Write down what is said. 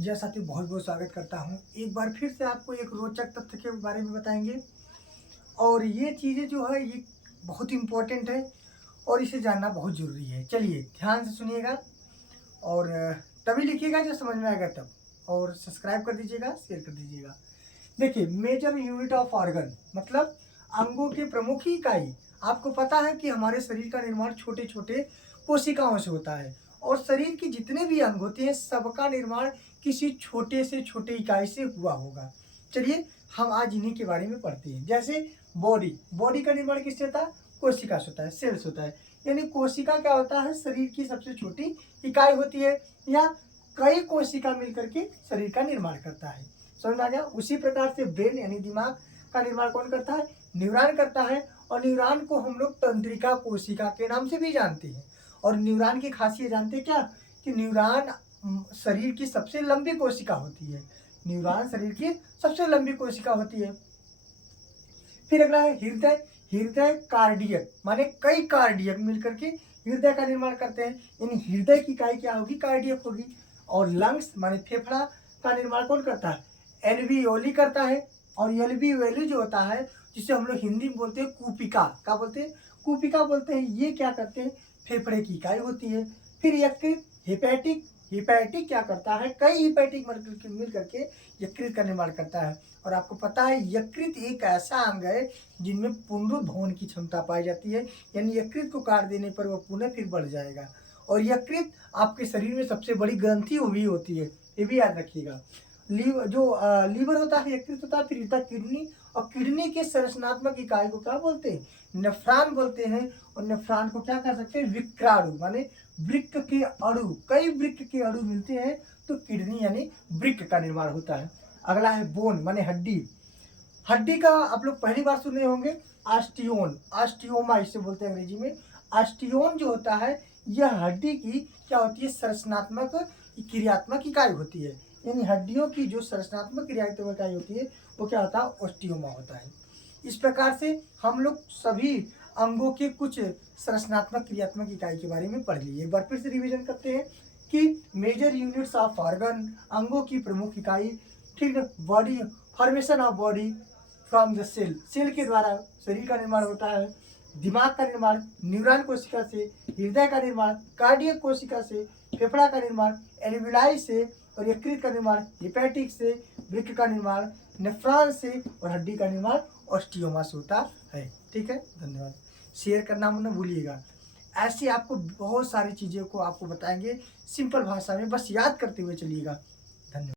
जय साथी, बहुत बहुत स्वागत करता हूँ। एक बार फिर से आपको एक रोचक तथ्य के बारे में बताएंगे और ये चीज़ें जो है ये बहुत इम्पोर्टेंट है और इसे जानना बहुत ज़रूरी है। चलिए ध्यान से सुनिएगा और तभी लिखिएगा जब समझ में आएगा तब, और सब्सक्राइब कर दीजिएगा, शेयर कर दीजिएगा। देखिए, मेजर यूनिट ऑफ ऑर्गन मतलब अंगों के प्रमुख इकाई। आपको पता है कि हमारे शरीर का निर्माण छोटे छोटे कोशिकाओं से होता है और शरीर के जितने भी अंग होते हैं सबका निर्माण किसी छोटे से छोटे इकाई से हुआ होगा। चलिए हम आज इन्हीं के बारे में पढ़ते हैं। जैसे बॉडी, बॉडी का निर्माण किससे होता है? कोशिका से होता है, सेल्स होता है। यानी कोशिका क्या होता है? शरीर की सबसे छोटी इकाई होती है, या कई कोशिका मिलकर के शरीर का निर्माण करता है। समझ में आ गया? उसी प्रकार से ब्रेन यानी दिमाग का निर्माण कौन करता है? न्यूरॉन करता है। और न्यूरॉन को हम लोग तंत्रिका कोशिका के नाम से भी जानते हैं। और न्यूरॉन की खासियत जानते हैं क्या? कि न्यूरॉन शरीर की सबसे लंबी कोशिका होती है। न्यूरॉन शरीर की सबसे लंबी कोशिका होती है। फिर अगला है हृदय। हृदय कार्डियक माने कई कार्डियक मिलकर के हृदय का निर्माण करते हैं, यानी हृदय की इकाई क्या होगी? कार्डियक होगी। और लंग्स माने फेफड़ा का निर्माण कौन करता है? एल्वियोली करता है। और एल्वियोली जो होता है, जिसे हम लोग हिंदी में बोलते हैं कूपिका, क्या बोलते हैं? कूपिका बोलते हैं। ये क्या करते हैं? फेफड़े की इकाई होती है। फिर यकृत, हिपैटिक। हिपैटिक क्या करता है? कई हिपैटिक मिल करके यकृत का निर्माण करता है। और आपको पता है यकृत एक ऐसा अंग है जिनमें पुनरुद्धारण की क्षमता पाई जाती है, यानी यकृत को काट देने पर वह पुनः फिर बढ़ जाएगा। और यकृत आपके शरीर में सबसे बड़ी ग्रंथि भी होती है, ये भी याद रखिएगा। लीवर होता है, यकृत होता है। फिर होता है किडनी, और किडनी के संरचनात्मक इकाई को क्या बोलते हैं? नेफ्रॉन बोलते हैं। और नेफ्रॉन को क्या कह सकते हैं? विक्राणु माने वृक्क के अणु। कई वृक्क के अणु मिलते हैं तो किडनी यानी वृक्क का निर्माण होता है। अगला है बोन माने हड्डी। हड्डी का आप लोग पहली बार सुने होंगे ऑस्टियोन, ऑस्टियोमा इसे बोलते हैं अंग्रेजी में। ऑस्टियोन जो होता है यह हड्डी की क्या होती है? संरचनात्मक क्रियात्मक इकाई होती है। यानी हड्डियों की जो संरचनात्मक क्रियात्मक इकाई होती है वो क्या होता है? ऑस्टियोमा होता है। इस प्रकार से हम लोग सभी अंगों के कुछ संरचनात्मक क्रियात्मक इकाई के बारे में पढ़ लिए। एक बार फिर से रिवीजन करते हैं कि मेजर यूनिट्स ऑफ ऑर्गन, अंगों की प्रमुख इकाई। ठीक है, body, formation of body from the cell, cell के द्वारा शरीर का निर्माण होता है। दिमाग का निर्माण न्यूरॉन कोशिका से। हृदय का निर्माण कार्डियक कोशिका से। फेफड़ा का निर्माण एल्वियोलाई से। और यकृत का निर्माण हिपैटिक से। वृक्क का निर्माण नेफ्रॉन से। और हड्डी का निर्माण ऑस्टियोमा से होता है। ठीक है, धन्यवाद। शेयर करना मत भूलिएगा। ऐसी आपको बहुत सारी चीज़ों को आपको बताएंगे सिंपल भाषा में, बस याद करते हुए चलिएगा।